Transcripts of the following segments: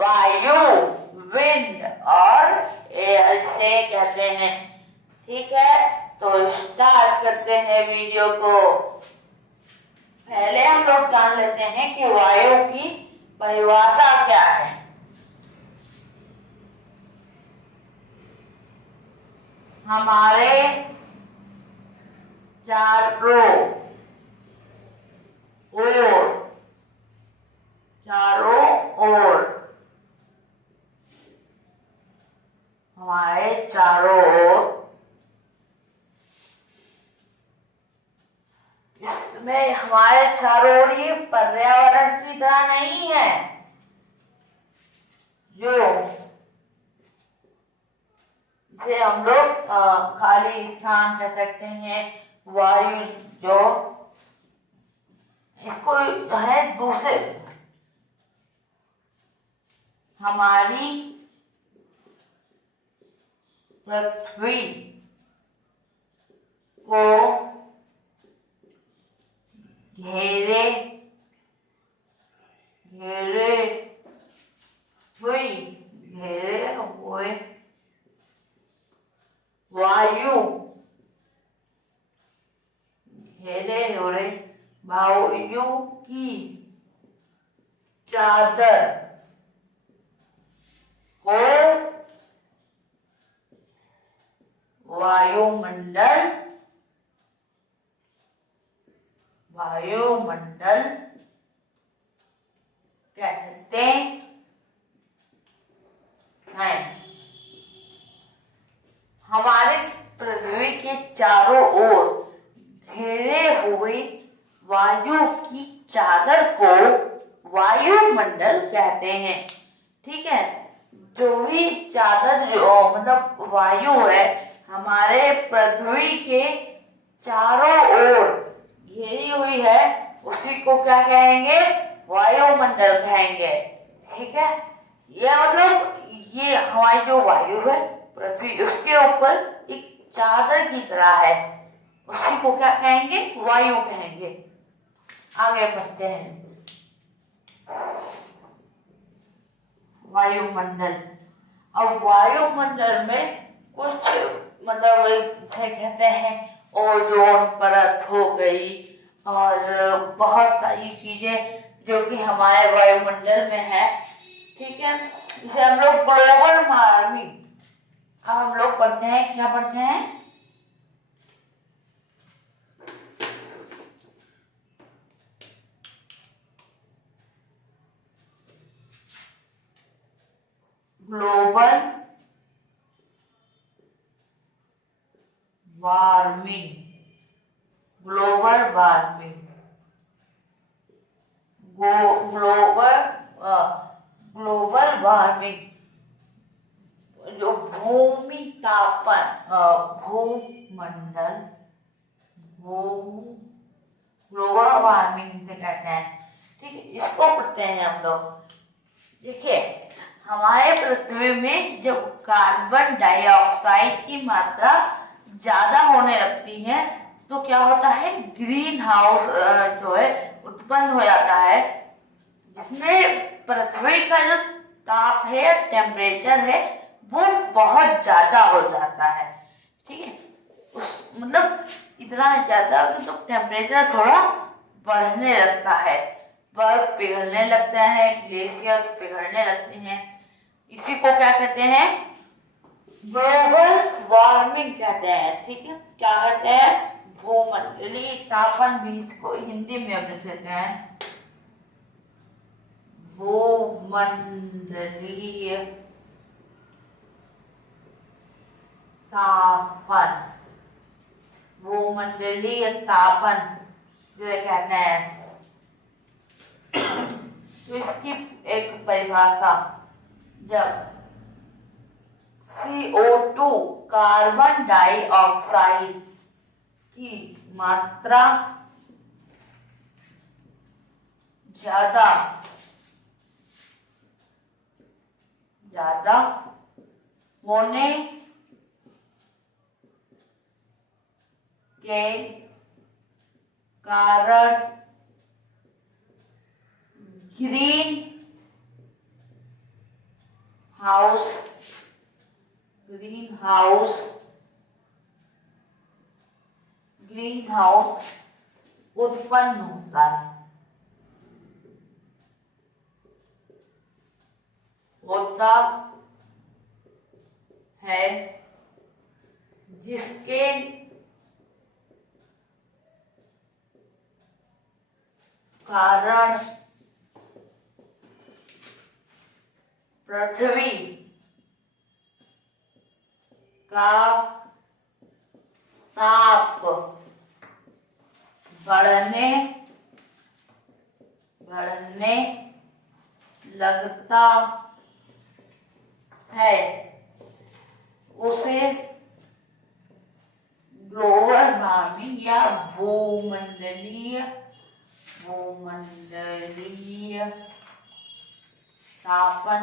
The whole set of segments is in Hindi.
वायु, विंड और एयर से कहते हैं। ठीक है, तो स्टार्ट करते हैं वीडियो को। पहले हम लोग जान लेते हैं कि वायु की परिभाषा क्या है। हमारे चारों ओर हमारे चारों ओर, इसमें हमारे चारों ओर ये पर्यावरण की तरह नहीं है जो इसे हम लोग खाली स्थान कह सकते हैं। वायु जो इसको है दूसरे, हमारी पृथ्वी को घेरे हुए वायु की चादर को वायुमंडल कहते हैं। हमारे पृथ्वी के चारों ओर घेरे हुए वायु की चादर को वायुमंडल कहते हैं। ठीक है, जो भी चादर जो मतलब वायु है हमारे पृथ्वी के चारों ओर घेरी हुई है, उसी को क्या कहेंगे? वायुमंडल कहेंगे। ठीक है, ये मतलब ये हमारी जो वायु है पृथ्वी, उसके ऊपर एक चादर की तरह है, उसी को क्या कहेंगे? वायु कहेंगे। आगे बढ़ते हैं। वायुमंडल, अब वायुमंडल में कुछ मतलब इसे कहते हैं ओजोन परत हो गई और बहुत सारी चीजें जो कि हमारे वायुमंडल में है। ठीक है, इसे हम लोग ग्लोबल वार्मिंग, अब हम लोग पढ़ते हैं, क्या पढ़ते हैं? Global warming, global warming, global warming जो भूमि तापन, भूमंडल, ग्लोबल वार्मिंग से कहते हैं। ठीक है, इसको पढ़ते हैं हम लोग। देखिए, हमारे पृथ्वी में जब कार्बन डाइऑक्साइड की मात्रा ज्यादा होने लगती है तो क्या होता है? ग्रीन हाउस जो है उत्पन्न हो जाता है, जिसमें पृथ्वी का जो ताप है, टेम्परेचर है, वो बहुत ज्यादा हो जाता है। ठीक है, उस मतलब इतना ज्यादा कि तो टेम्परेचर थोड़ा बढ़ने लगता है, बर्फ पिघलने लगता है, ग्लेशियर्स पिघलने लगते हैं। इसी को क्या कहते हैं? ग्लोबल वार्मिंग कहते हैं। ठीक है, क्या कहते हैं? भूमंडलीय तापन भी इसको हिंदी में हम लिख लेते हैं, भूमंडलीय तापन, भूमंडलीय तापन जिसे कहते हैं। तो इसकी एक परिभाषा, जब CO2 कार्बन डाइऑक्साइड की मात्रा ज्यादा होने के कारण ग्रीन हाउस ग्रीन हाउस उत्पन्न होता है जिसके कारण पृथ्वी का ताप बढ़ने लगता है, उसे ग्लोबल वार्मिंग या भूमंडलीय तापन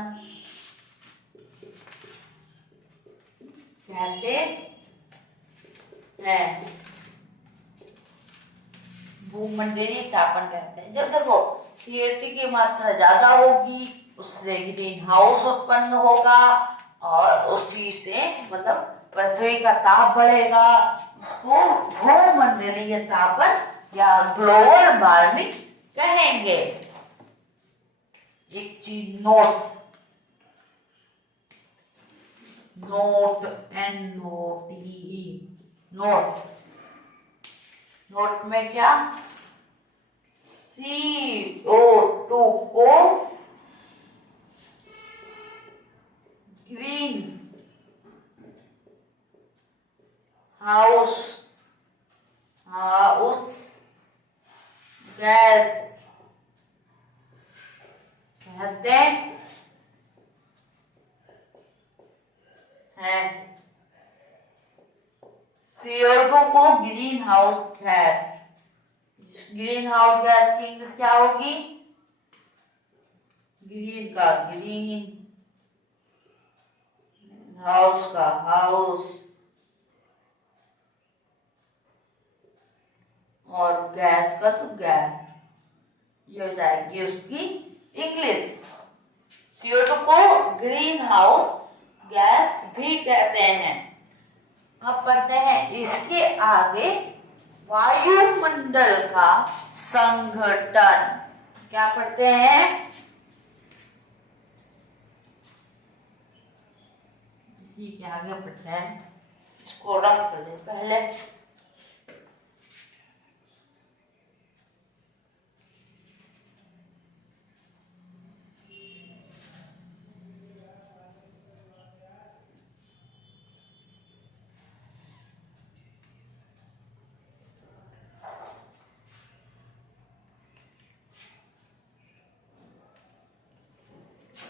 कहते हैं। भूमंडलीय तापन कहते हैं। जब देखो CO2 की मात्रा ज्यादा होगी, उससे ग्रीन हाउस उत्पन्न होगा और उसी से मतलब पृथ्वी का ताप बढ़ेगा, उसको भूमंडलीय तापन या ग्लोबल वार्मिंग कहेंगे। एक चीज नोट नोट में क्या, CO2 को ग्रीन हाउस गैस कहते हैं। CO2 को ग्रीन हाउस गैस की इंग्लिश क्या होगी? ग्रीन का ग्रीन, हाउस का हाउस और गैस का तो गैस, ये हो जाएगी उसकी इंग्लिश। CO2 को ग्रीन हाउस गैस भी कहते हैं। अब पढ़ते हैं इसके आगे वायुमंडल का संघटन। क्या पढ़ते हैं? इसी के आगे पढ़ते हैं, इसको रख कर पहले।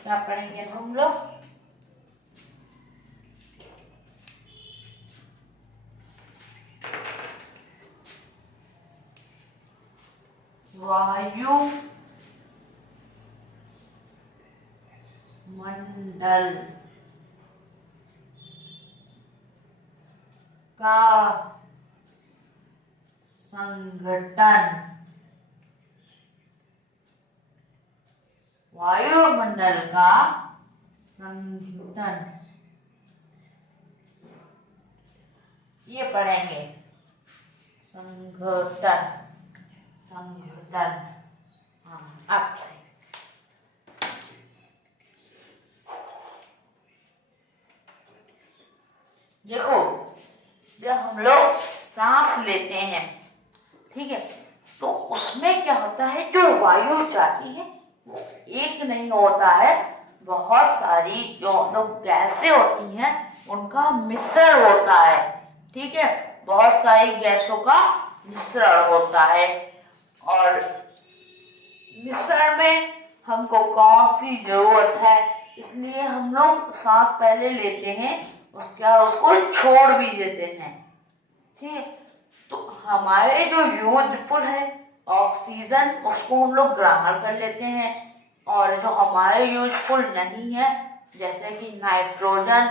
क्या पढ़ेंगे हम लोग? वायु मंडल का संघटन। वायुमंडल का संघटन ये पढ़ेंगे, संघटन। अब देखो, जब हम लोग सांस लेते हैं, ठीक है, तो उसमें क्या होता है, जो वायु जाती है वो एक नहीं होता है, बहुत सारी जो गैसें होती हैं उनका मिश्रण होता है। ठीक है, बहुत सारी गैसों का मिश्रण होता है। और मिश्रण में हमको कौन सी जरूरत है, इसलिए हम लोग सांस पहले लेते हैं, उसके बाद उसको छोड़ भी देते हैं। ठीक है, तो हमारे जो यूजफुल है ऑक्सीजन, उसको हम लोग ग्रहण कर लेते हैं, और जो हमारे यूजफुल नहीं है, जैसे कि नाइट्रोजन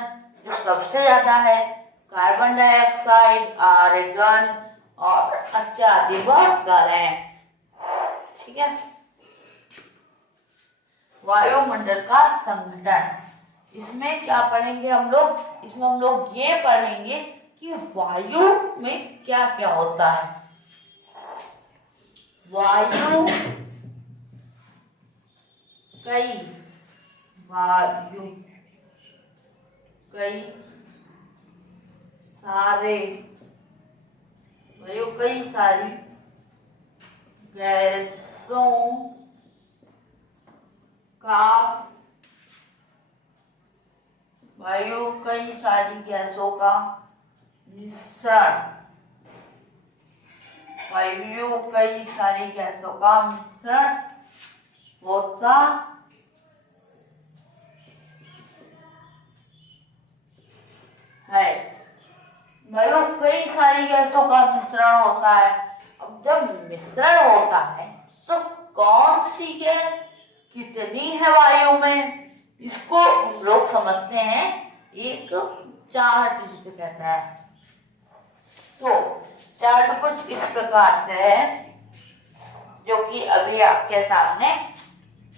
जो सबसे ज्यादा है, कार्बन डाइऑक्साइड, आर्गन और इत्यादि बहुत सारे हैं। ठीक है, वायुमंडल का संघटन। इसमें क्या पढ़ेंगे हम लोग? इसमें हम लोग ये पढ़ेंगे कि वायु में क्या क्या होता है। वायु कई सारी गैसों का मिश्रण होता है। वायु कई सारी गैसों का मिश्रण होता है। अब जब मिश्रण होता है तो कौन सी गैस कितनी है वायु में, इसको हम लोग समझते हैं एक चार्ट जिसे कहते हैं। तो चार्ट कुछ इस प्रकार से है जो कि अभी आपके सामने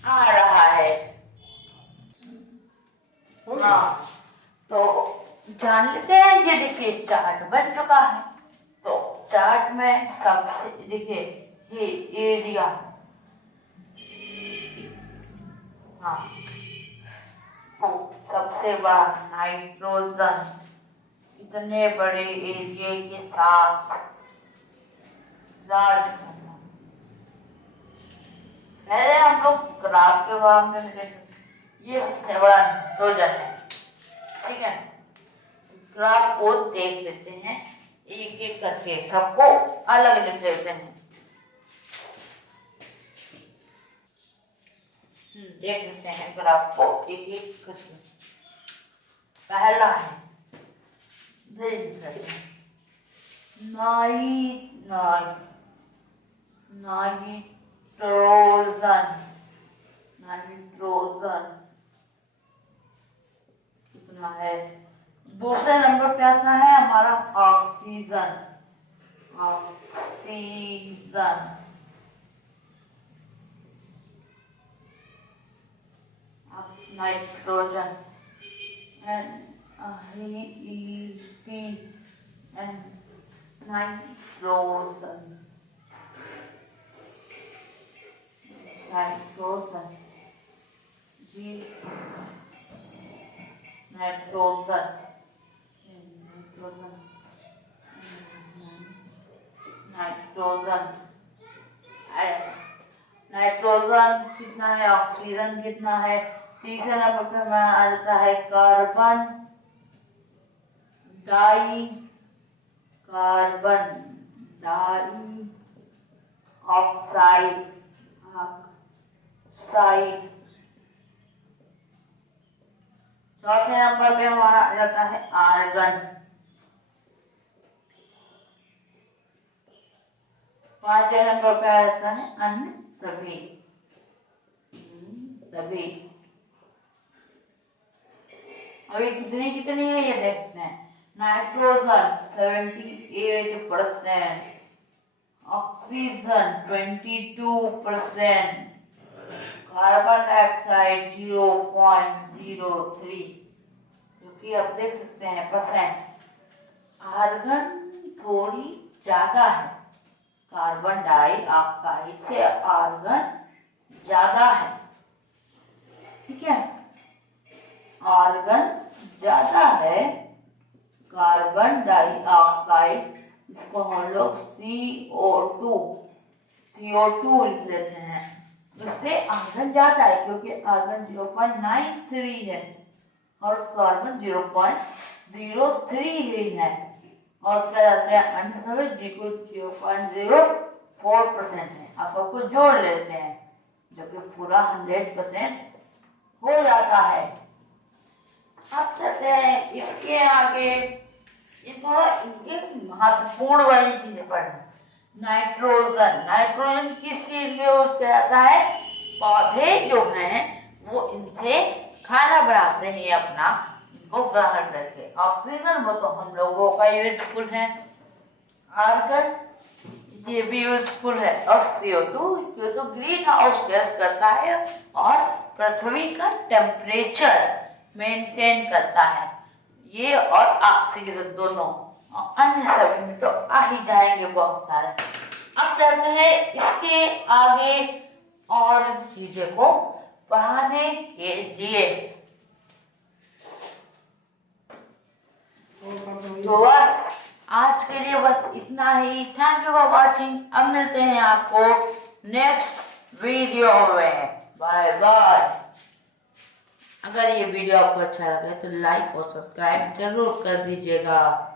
आ रहा है। हाँ, तो जान लेते हैं। ये देखिए चार्ट बन चुका है। तो चार्ट में सबसे देखिए ये एरिया, हाँ, तो सबसे बड़ा नाइट्रोजन इतने बड़े एरिया के साथ राज करना। पहले हम लोग ग्राफ के बारे में ये सबसे बड़ा नाइट्रोजन है, ठीक है। ग्राफ को देख लेते हैं एक एक करके, सबको अलग लिख लेते हैं। देख लेते हैं ग्राफ को एक एक करके। पहला है नाइट्रोजन कितना है। दूसरे नंबर पे आता है हमारा ऑक्सीजन। नाइट्रोजन and नाइट्रोजन कितना है, ऑक्सीजन कितना है। तीसरे नंबर पे हमारा आ जाता है कार्बन ऑक्साइड। चौथे नंबर पे हमारा आ जाता है आर्गन। पांचवें नंबर पे आ जाता है अन्य सभी। अभी कितनी है ये देखते हैं। नाइट्रोजन 78%, ऑक्सीजन 22%, कार्बन डाइऑक्साइड 0.03, जो कि आप देख सकते हैं परसेंट। आर्गन थोड़ी ज्यादा है, कार्बन डाइऑक्साइड से आर्गन ज्यादा है, ठीक है। आर्गन ज्यादा है, कार्बन डाइऑक्साइड, इसको हम लोग CO2 लिख लेते हैं। इससे आर्गन ज्यादा है क्योंकि आर्गन 0.93 है और कार्बन 0.03 है, और उसका जाते हैं अन्य सभी 0.04% है। आप सबको जोड़ लेते हैं जो कि पूरा 100% हो जाता है। अब चलते हैं इसके आगे, ये थोड़ा इनके महत्वपूर्ण वाली चीजें पढ़ना। नाइट्रोजन किस चीज में यूज किया जाता है? पौधे जो हैं वो इनसे खाना बनाते हैं अपना, इनको ग्रहण करके। ऑक्सीजन वो तो हम लोगों का यूजफुल है, आर्गन ये भी यूजफुल है, और CO2 जो तो ग्रीन हाउस गैस करता है और पृथ्वी का टेम्परेचर मेंटेन करता है, ये और ऑक्सीजन दोनों, और अन्य सभी में तो आ ही जाएंगे बहुत सारे। अब चलते हैं इसके आगे और चीजें को पढ़ाने के लिए। तो बस आज के लिए बस इतना ही। Thank you for watching. अब मिलते हैं आपको नेक्स्ट वीडियो में। Bye bye. अगर ये वीडियो आपको अच्छा लगे तो लाइक और सब्सक्राइब जरूर कर दीजिएगा।